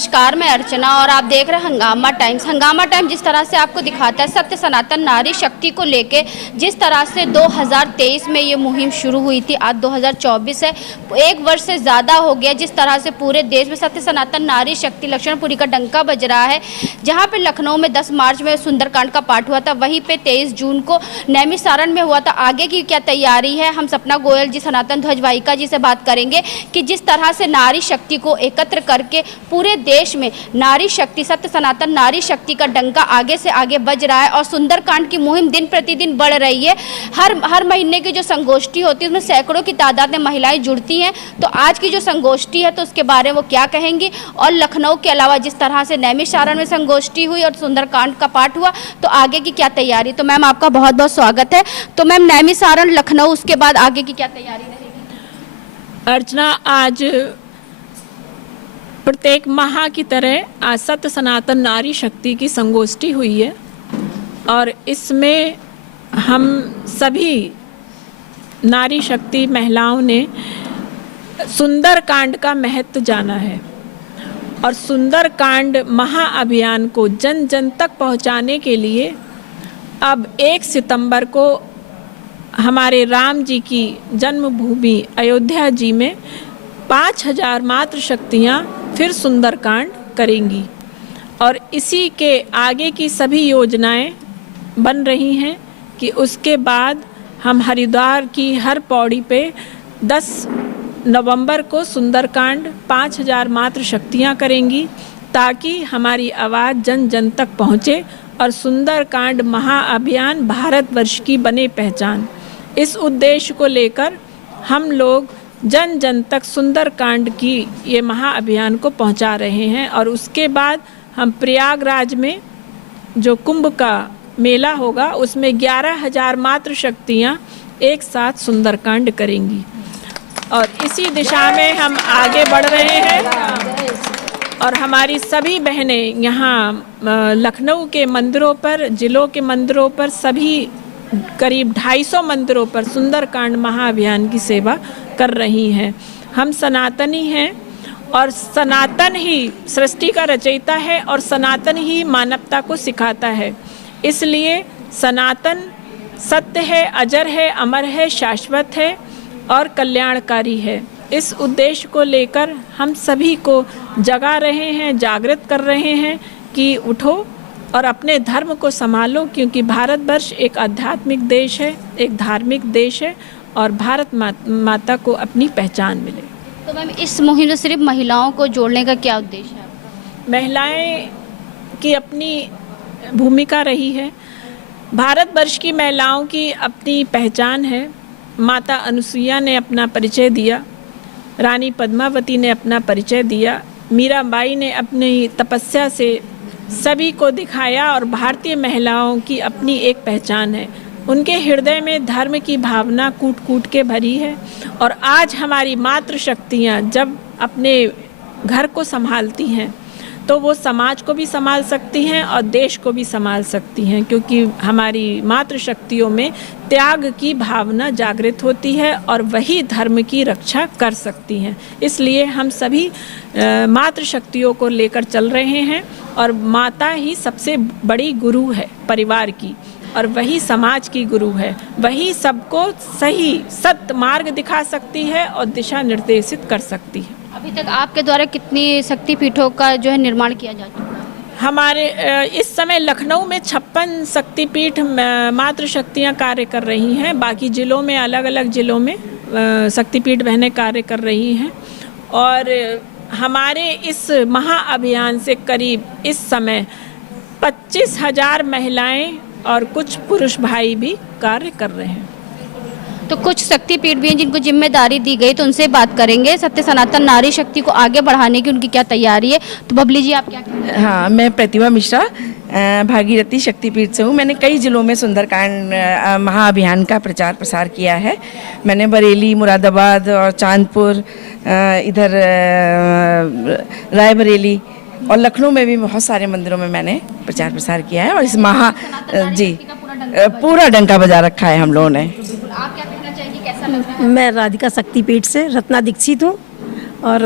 नमस्कार, मैं अर्चना और आप देख रहे हैं हंगामा टाइम्स। हंगामा टाइम्स जिस तरह से आपको दिखाता है सत्य सनातन नारी शक्ति को लेके, जिस तरह से 2023 में ये मुहिम शुरू हुई थी, आज 2024 है, एक वर्ष से ज़्यादा हो गया। जिस तरह से पूरे देश में सत्य सनातन नारी शक्ति लक्ष्मणपुरी का डंका बज रहा है। जहाँ पे लखनऊ में 10 मार्च में सुंदरकांड का पाठ हुआ था, वहीं पे 23 जून को नैमिषारण्य में हुआ था। आगे की क्या तैयारी है, हम सपना गोयल जी, सनातन ध्वज वाहिका जी से बात करेंगे कि जिस तरह से नारी शक्ति को एकत्र करके पूरे देश में नारी शक्ति, सत्य सनातन नारी शक्ति का डंका आगे से आगे बज रहा है और सुंदरकांड की मुहिम दिन प्रतिदिन बढ़ रही है। हर महीने की जो संगोष्ठी होती है उसमें सैकड़ों की तादाद में महिलाएं जुड़ती हैं। तो आज की जो संगोष्ठी है तो उसके बारे में वो क्या कहेंगी, और लखनऊ के अलावा जिस तरह से नैमिषारण्य में संगोष्ठी हुई और सुंदरकांड का पाठ हुआ, तो आगे की क्या तैयारी। तो मैम आपका बहुत बहुत स्वागत है। तो मैम नैमिषारण्य, लखनऊ, उसके बाद आगे की क्या तैयारी रहेगी। अर्चना, आज प्रत्येक माह की तरह आज सत्य सनातन नारी शक्ति की संगोष्ठी हुई है और इसमें हम सभी नारी शक्ति महिलाओं ने सुंदरकांड का महत्व जाना है और सुंदरकांड महाअभियान को जन जन तक पहुंचाने के लिए अब 1 सितंबर को हमारे राम जी की जन्मभूमि अयोध्या जी में 5000 मातृ शक्तियाँ फिर सुंदरकांड करेंगी और इसी के आगे की सभी योजनाएं बन रही हैं कि उसके बाद हम हरिद्वार की हर पौड़ी पे 10 नवंबर को सुंदरकांड 5000 मातृ शक्तियाँ करेंगी ताकि हमारी आवाज़ जन जन तक पहुँचे और सुंदरकांड महाअभियान भारतवर्ष की बने पहचान। इस उद्देश्य को लेकर हम लोग जन जन तक सुंदरकांड की ये महाअभियान को पहुंचा रहे हैं और उसके बाद हम प्रयागराज में जो कुंभ का मेला होगा उसमें 11,000 मातृ शक्तियाँ एक साथ सुंदरकांड करेंगी और इसी दिशा में हम आगे बढ़ रहे हैं। और हमारी सभी बहनें यहाँ लखनऊ के मंदिरों पर, जिलों के मंदिरों पर, सभी करीब 250 मंदिरों पर सुंदरकांड महाअभियान की सेवा कर रही हैं। हम सनातनी हैं और सनातन ही सृष्टि का रचयिता है और सनातन ही मानवता को सिखाता है। इसलिए सनातन सत्य है, अजर है, अमर है, शाश्वत है और कल्याणकारी है। इस उद्देश्य को लेकर हम सभी को जगा रहे हैं, जागृत कर रहे हैं कि उठो और अपने धर्म को संभालो, क्योंकि भारतवर्ष एक आध्यात्मिक देश है, एक धार्मिक देश है और भारत माता को अपनी पहचान मिले। तो मैम इस मुहिम में सिर्फ महिलाओं को जोड़ने का क्या उद्देश्य है आपका। महिलाएं की अपनी भूमिका रही है, भारतवर्ष की महिलाओं की अपनी पहचान है। माता अनुसुईया ने अपना परिचय दिया, रानी पद्मावती ने अपना परिचय दिया, मीराबाई ने अपनी तपस्या से सभी को दिखाया और भारतीय महिलाओं की अपनी एक पहचान है। उनके हृदय में धर्म की भावना कूट कूट के भरी है और आज हमारी मातृ शक्तियाँ जब अपने घर को संभालती हैं तो वो समाज को भी संभाल सकती हैं और देश को भी संभाल सकती हैं, क्योंकि हमारी मातृ शक्तियों में त्याग की भावना जागृत होती है और वही धर्म की रक्षा कर सकती हैं। इसलिए हम सभी मातृ शक्तियों को लेकर चल रहे हैं और माता ही सबसे बड़ी गुरु है परिवार की और वही समाज की गुरु है, वही सबको सही सत्य मार्ग दिखा सकती है और दिशा निर्देशित कर सकती है। अभी तक आपके द्वारा कितनी शक्तिपीठों का जो है निर्माण किया जा चुका है। हमारे इस समय लखनऊ में 56 शक्तिपीठ मातृ शक्तियाँ कार्य कर रही हैं। बाकी जिलों में, अलग अलग जिलों में शक्तिपीठ बहनें कार्य कर रही हैं और हमारे इस महाअभियान से करीब इस समय 25,000 महिलाएं और कुछ पुरुष भाई भी कार्य कर रहे हैं। तो कुछ शक्तिपीठ भी हैं जिनको जिम्मेदारी दी गई, तो उनसे बात करेंगे। सत्य सनातन नारी शक्ति को आगे बढ़ाने की उनकी क्या तैयारी है। तो बबली जी आप क्या कहते हैं। हाँ, मैं प्रतिभा मिश्रा भागीरथी शक्तिपीठ से हूँ। मैंने कई ज़िलों में सुंदरकांड महाअभियान का प्रचार प्रसार किया है। मैंने बरेली, मुरादाबाद और चांदपुर, इधर रायबरेली और लखनऊ में भी बहुत सारे मंदिरों में मैंने प्रचार प्रसार किया है और इस जी पूरा डंका बजा रखा है हम लोगों ने। आप क्या कहना चाहेंगी, कैसा लग रहा है। मैं राधिका शक्तिपीठ से रत्ना दीक्षित हूँ और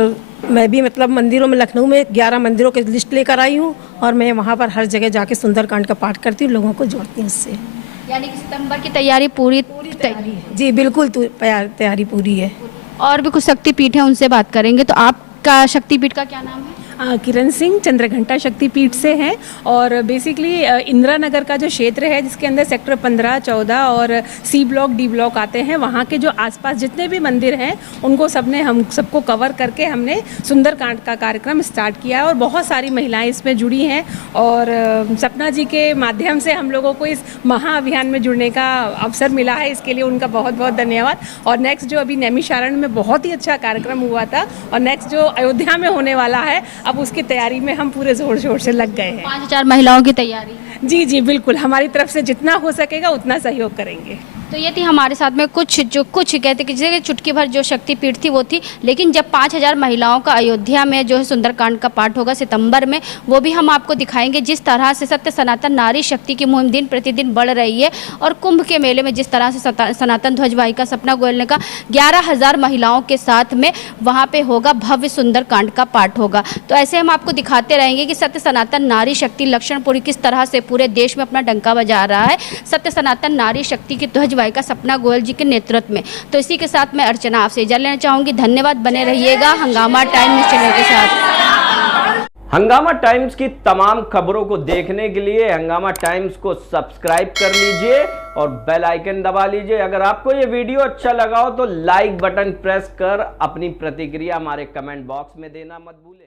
मैं भी मतलब मंदिरों में, लखनऊ में 11 मंदिरों की लिस्ट लेकर आई हूँ और मैं वहाँ पर हर जगह जाके सुंदरकांड का पाठ करती हूँ, लोगों को जोड़ती हूँ इससे। यानी कि सितंबर की तैयारी पूरी तैयारी है जी, बिल्कुल तैयारी पूरी है। और भी कुछ शक्तिपीठ हैं, उनसे बात करेंगे। तो आपका शक्तिपीठ का क्या नाम है? किरण सिंह चंद्रघंटा शक्तिपीठ से हैं और बेसिकली इंदिरा नगर का जो क्षेत्र है जिसके अंदर सेक्टर 15, 14 और सी ब्लॉक, डी ब्लॉक आते हैं, वहाँ के जो आसपास जितने भी मंदिर हैं उनको हम सबको कवर करके हमने सुंदरकांड का कार्यक्रम स्टार्ट किया है और बहुत सारी महिलाएं इसमें जुड़ी हैं और सपना जी के माध्यम से हम लोगों को इस महाअभियान में जुड़ने का अवसर मिला है, इसके लिए उनका बहुत बहुत धन्यवाद। और नेक्स्ट जो अभी नैमिषारण्य में बहुत ही अच्छा कार्यक्रम हुआ था और नेक्स्ट जो अयोध्या में होने वाला है, अब उसकी तैयारी में हम पूरे जोर शोर से लग गए हैं। 5000 महिलाओं की तैयारी। जी जी बिल्कुल, हमारी तरफ से जितना हो सकेगा उतना सहयोग करेंगे। तो ये थी हमारे साथ में कुछ कहते कि जैसे चुटकी भर जो शक्तिपीठ थी वो थी, लेकिन जब 5000 महिलाओं का अयोध्या में जो है सुंदरकांड का पाठ होगा सितंबर में, वो भी हम आपको दिखाएंगे। जिस तरह से सत्य सनातन नारी शक्ति की मुहिम दिन प्रतिदिन बढ़ रही है और कुंभ के मेले में जिस तरह से सनातन ध्वज वाहिका सपना गोयल ने कहा 11,000 महिलाओं के साथ में वहाँ पे होगा भव्य सुंदरकांड का पाठ होगा। तो ऐसे हम आपको दिखाते रहेंगे कि सत्य सनातन नारी शक्ति लक्षणपुरी किस तरह से पूरे देश में अपना डंका बजा रहा है, सत्य सनातन नारी शक्ति की ध्वज का सपना गोयल जी के नेतृत्व में। तो इसी के साथ मैं अर्चना आपसे इजाजत लेना चाहूंगी। धन्यवाद, बने रहिएगा हंगामा टाइम न्यूज़ चैनल के साथ। हंगामा टाइम्स की तमाम खबरों को देखने के लिए हंगामा टाइम्स को सब्सक्राइब कर लीजिए और बेल आइकन दबा लीजिए। अगर आपको ये वीडियो अच्छा लगा हो तो लाइक बटन प्रेस कर अपनी प्रतिक्रिया हमारे कमेंट बॉक्स में देना मत भूलें।